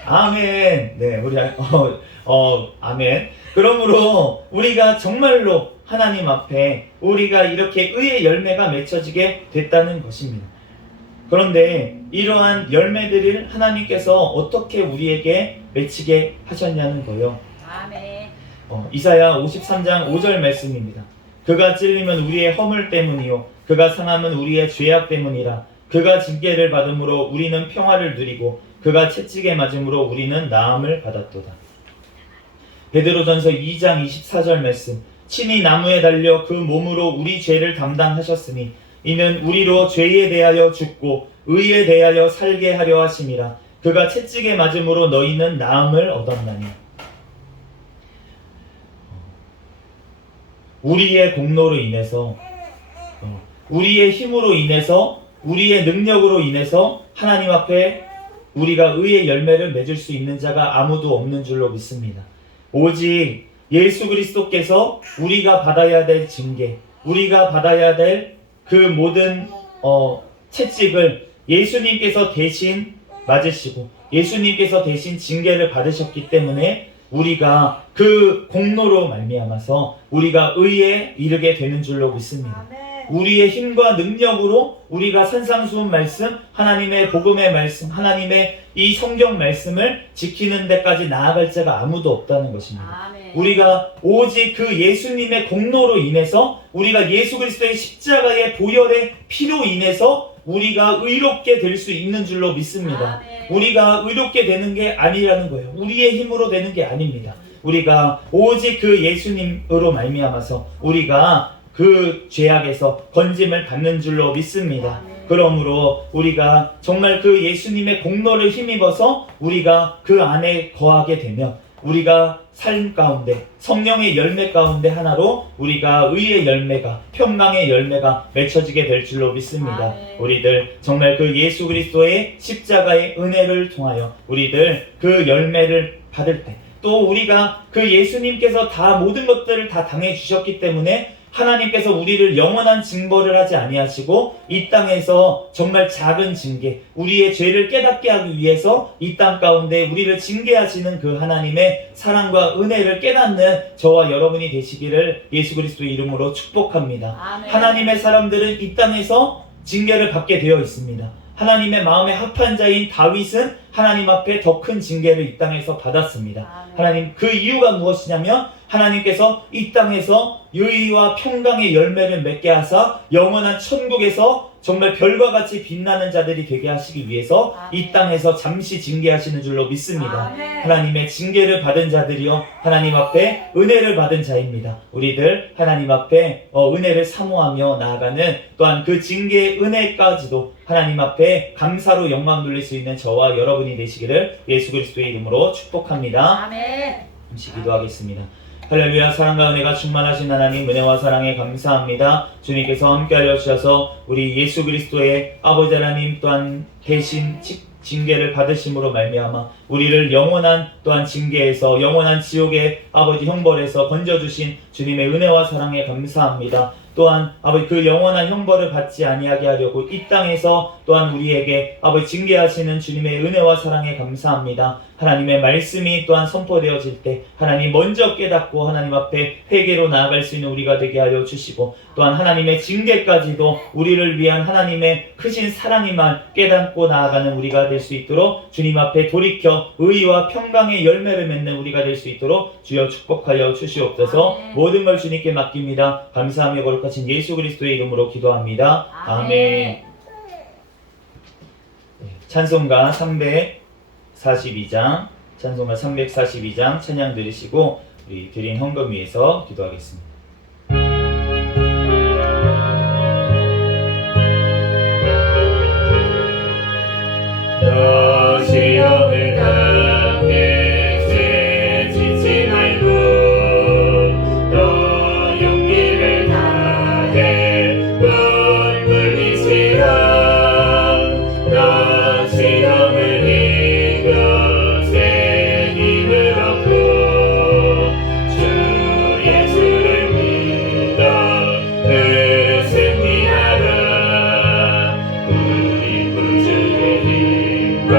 아멘. 네, 우리 아멘. 그러므로 우리가 정말로 하나님 앞에 우리가 이렇게 의의 열매가 맺혀지게 됐다는 것입니다. 그런데 이러한 열매들을 하나님께서 어떻게 우리에게 맺히게 하셨냐는 거예요. 아멘. 이사야 53장 5절 말씀입니다. 그가 찔림은 우리의 허물 때문이요 그가 상함은 우리의 죄악 때문이라. 그가 징계를 받음으로 우리는 평화를 누리고 그가 채찍에 맞음으로 우리는 나음을 받았도다. 베드로전서 2장 24절 말씀. 친히 나무에 달려 그 몸으로 우리 죄를 담당하셨으니 이는 우리로 죄에 대하여 죽고 의에 대하여 살게 하려 하심이라. 그가 채찍에 맞음으로 너희는 나음을 얻었나니. 우리의 공로로 인해서 우리의 힘으로 인해서 우리의 능력으로 인해서 하나님 앞에 우리가 의의 열매를 맺을 수 있는 자가 아무도 없는 줄로 믿습니다. 오직 예수 그리스도께서 우리가 받아야 될 징계, 우리가 받아야 될 그 모든 채찍을 예수님께서 대신 맞으시고 예수님께서 대신 징계를 받으셨기 때문에 우리가 그 공로로 말미암아서 우리가 의에 이르게 되는 줄로 믿습니다. 우리의 힘과 능력으로 우리가 산상수훈 말씀, 하나님의 복음의 말씀, 하나님의 이 성경 말씀을 지키는 데까지 나아갈 자가 아무도 없다는 것입니다. 아멘. 우리가 오직 그 예수님의 공로로 인해서 우리가 예수 그리스도의 십자가의 보혈의 피로 인해서 우리가 의롭게 될 수 있는 줄로 믿습니다. 아멘. 우리가 의롭게 되는 게 아니라는 거예요. 우리의 힘으로 되는 게 아닙니다. 우리가 오직 그 예수님으로 말미암아서 우리가 그 죄악에서 건짐을 받는 줄로 믿습니다. 그러므로 우리가 정말 그 예수님의 공로를 힘입어서 우리가 그 안에 거하게 되면 우리가 삶 가운데 성령의 열매 가운데 하나로 우리가 의의 열매가 평강의 열매가 맺혀지게 될 줄로 믿습니다. 우리들 정말 그 예수 그리스도의 십자가의 은혜를 통하여 우리들 그 열매를 받을 때 또 우리가 그 예수님께서 다 모든 것들을 다 당해 주셨기 때문에 하나님께서 우리를 영원한 징벌을 하지 아니하시고 이 땅에서 정말 작은 징계, 우리의 죄를 깨닫게 하기 위해서 이 땅 가운데 우리를 징계하시는 그 하나님의 사랑과 은혜를 깨닫는 저와 여러분이 되시기를 예수 그리스도의 이름으로 축복합니다. 아멘. 하나님의 사람들은 이 땅에서 징계를 받게 되어 있습니다. 하나님의 마음에 합한 자인 다윗은 하나님 앞에 더 큰 징계를 이 땅에서 받았습니다. 하나님 그 이유가 무엇이냐면 하나님께서 이 땅에서 의와 평강의 열매를 맺게 하사 영원한 천국에서 정말 별과 같이 빛나는 자들이 되게 하시기 위해서 이 땅에서 잠시 징계하시는 줄로 믿습니다. 하나님의 징계를 받은 자들이요 하나님 앞에 은혜를 받은 자입니다. 우리들 하나님 앞에 은혜를 사모하며 나아가는 또한 그 징계의 은혜까지도 하나님 앞에 감사로 영광 돌릴 수 있는 저와 여러분이 되시기를 예수 그리스도의 이름으로 축복합니다. 아멘. 잠시 기도하겠습니다. 할렐루야. 사랑과 은혜가 충만하신 하나님, 은혜와 사랑에 감사합니다. 주님께서 함께하여 주셔서 우리 예수 그리스도의 아버지 하나님 또한 대신 징계를 받으심으로 말미암아 우리를 영원한 또한 징계에서 영원한 지옥의 아버지 형벌에서 건져주신 주님의 은혜와 사랑에 감사합니다. 또한 아버지 그 영원한 형벌을 받지 아니하게 하려고 이 땅에서 또한 우리에게 아버지 징계하시는 주님의 은혜와 사랑에 감사합니다. 하나님의 말씀이 또한 선포되어질 때 하나님 먼저 깨닫고 하나님 앞에 회개로 나아갈 수 있는 우리가 되게 하여 주시고 또한 하나님의 징계까지도 우리를 위한 하나님의 크신 사랑이만 깨닫고 나아가는 우리가 될 수 있도록 주님 앞에 돌이켜 의와 평강의 열매를 맺는 우리가 될 수 있도록 주여 축복하여 주시옵소서. 모든 걸 주님께 맡깁니다. 감사하며 거룩하신 예수 그리스도의 이름으로 기도합니다. 아멘. 찬송가 342장 찬송가 342장 찬양 들으시고 우리 드린 헌금 위해서 기도하겠습니다. 너 시험을 당해 죄 짓지 말고 너 용기를 다해 눈물 흘리시라. 너 시험을 이겨 새 힘을 얻고 주 예수를 믿어 늘 승리하라. 우리 구주의 힘과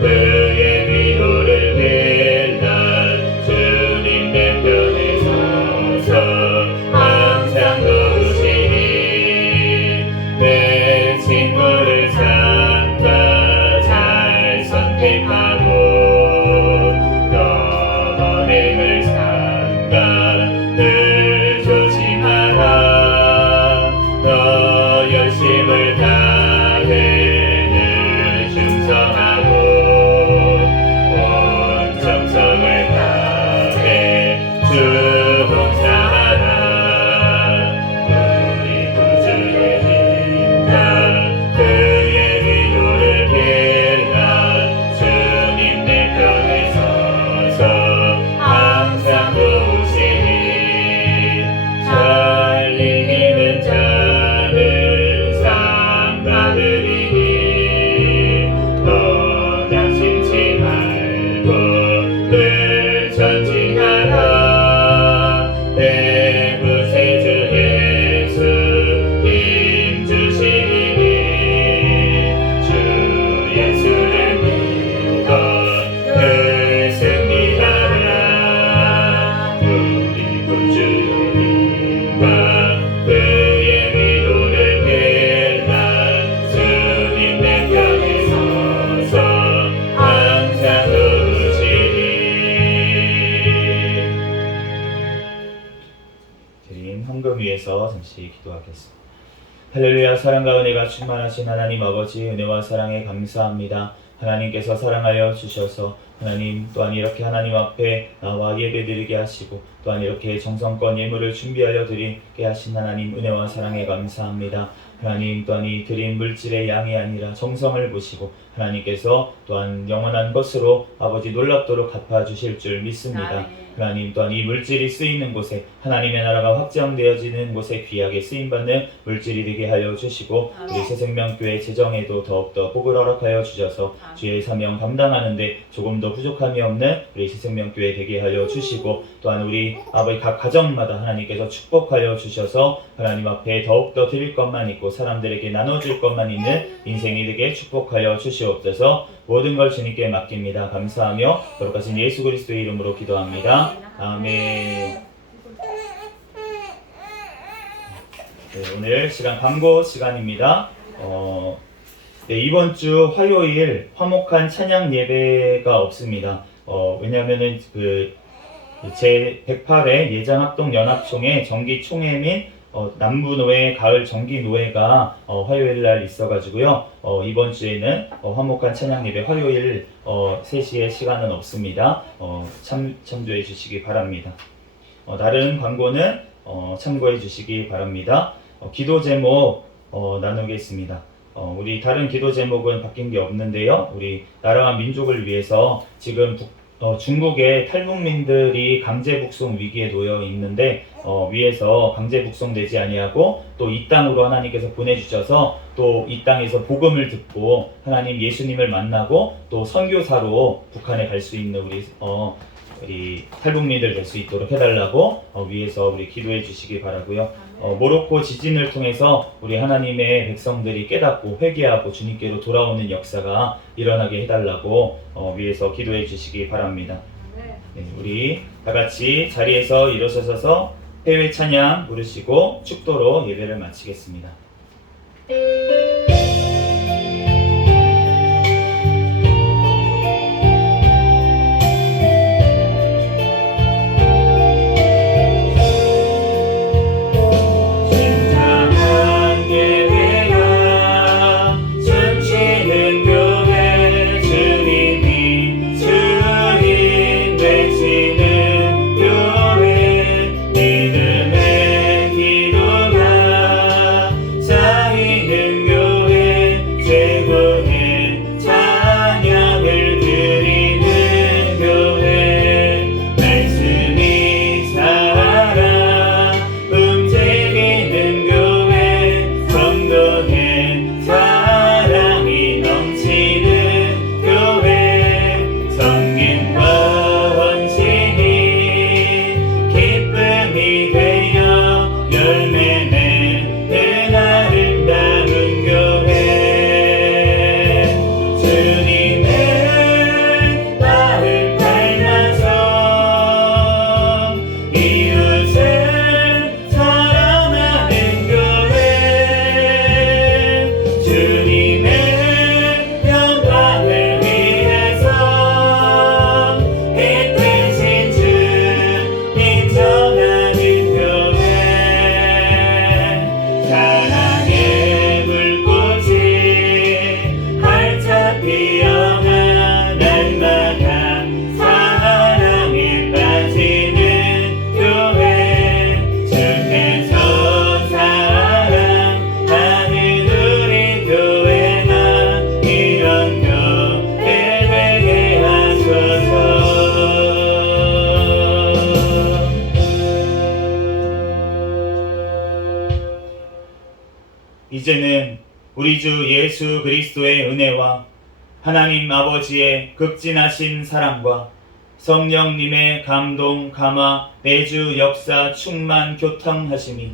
그의 위로를 빌라. 주님 내 편에 서서 항상 도우시니 내 친구를 찾아 잘 선택하고 너 언행을 삼가 늘 조심하라. 너 열심을 다해 늘 충성하고 온 정성을 다해 주 봉사하라. 우리 구주의 힘과 그의 위로를 빌라. 주님 내 편에 서서 항상 도우시니 잘 이기는 자는 상 받으리니 너 낙심치 말고 늘 전진하라. 내 구세주 예수 힘 주시니 주 예수를 믿어 늘 승리하라. 우리 구주의 힘과 그의 위로를 빌라. 주님 내 편에 서서 항상 도우시니. 드린 헌금 위해서 잠시 기도하겠습니다. 할렐루야. 사랑과 은혜가 충만하신 하나님 아버지, 은혜와 사랑에 감사합니다. 하나님께서 사랑하여 주셔서 하나님 또한 이렇게 하나님 앞에 나와 예배드리게 하시고 또한 이렇게 정성껏 예물을 준비하여 드리게 하신 하나님 은혜와 사랑에 감사합니다. 하나님 또한 이 드린 물질의 양이 아니라 정성을 보시고 하나님께서 또한 영원한 것으로 아버지 놀랍도록 갚아주실 줄 믿습니다. 아멘. 하나님 또한 이 물질이 쓰이는 곳에 하나님의 나라가 확장되어지는 곳에 귀하게 쓰임받는 물질이 되게 하여 주시고 아멘. 우리 새생명교회 재정에도 더욱더 복을 허락하여 주셔서 아멘. 주의 사명 감당하는데 조금 더 부족함이 없는 우리 새생명교회 되게 하여 주시고 또한 우리 아버지 각 가정마다 하나님께서 축복하여 주셔서 하나님 앞에 더욱더 드릴 것만 있고 사람들에게 나눠줄 것만 있는 인생이 되게 축복하여 주시옵소서. 모든 걸 주님께 맡깁니다. 감사하며 거룩하신 예수 그리스도의 이름으로 기도합니다. 아멘. 네, 오늘 시간 광고 시간입니다. 네, 이번 주 화요일 화목한 찬양 예배가 없습니다. 왜냐하면은 제 108회 예장합동연합총회 정기총회 및 남부노회 가을 정기노회가 화요일 날 있어가지고요. 이번 주에는 화목한 찬양 예배 화요일 3시에 시간은 없습니다. 참조해 주시기 바랍니다. 다른 광고는 참고해 주시기 바랍니다. 기도 제목 나누겠습니다. 우리 다른 기도 제목은 바뀐 게 없는데요. 우리 나라와 민족을 위해서 지금 중국의 탈북민들이 강제 북송 위기에 놓여 있는데 위에서 강제 북송되지 아니하고 또 이 땅으로 하나님께서 보내주셔서 또 이 땅에서 복음을 듣고 하나님 예수님을 만나고 또 선교사로 북한에 갈 수 있는 우리 탈북민들 될 수 있도록 해달라고 위에서 우리 기도해 주시기 바라고요. 모로코 지진을 통해서 우리 하나님의 백성들이 깨닫고 회개하고 주님께로 돌아오는 역사가 일어나게 해달라고 위에서 기도해 주시기 바랍니다. 네, 우리 다 같이 자리에서 일어서셔서 해외 찬양 부르시고 축도로 예배를 마치겠습니다. 이제는 우리 주 예수 그리스도의 은혜와 하나님 아버지의 극진하신 사랑과 성령님의 감동, 감화, 내주 역사, 충만, 교통하심이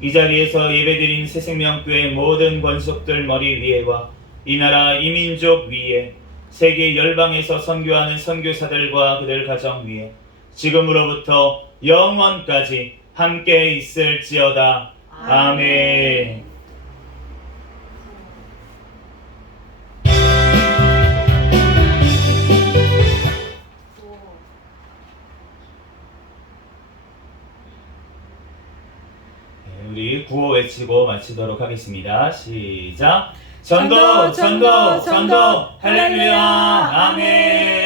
이 자리에서 예배드린 새생명교회 모든 권속들 머리 위에와 이 나라 이 민족 위에 세계 열방에서 선교하는 선교사들과 그들 가정 위에 지금으로부터 영원까지 함께 있을지어다. 아멘. 우리 구호 외치 외치고 마치도록 하겠습니다. 시작. 전도, 전도, 전도, 할렐루야, 아멘.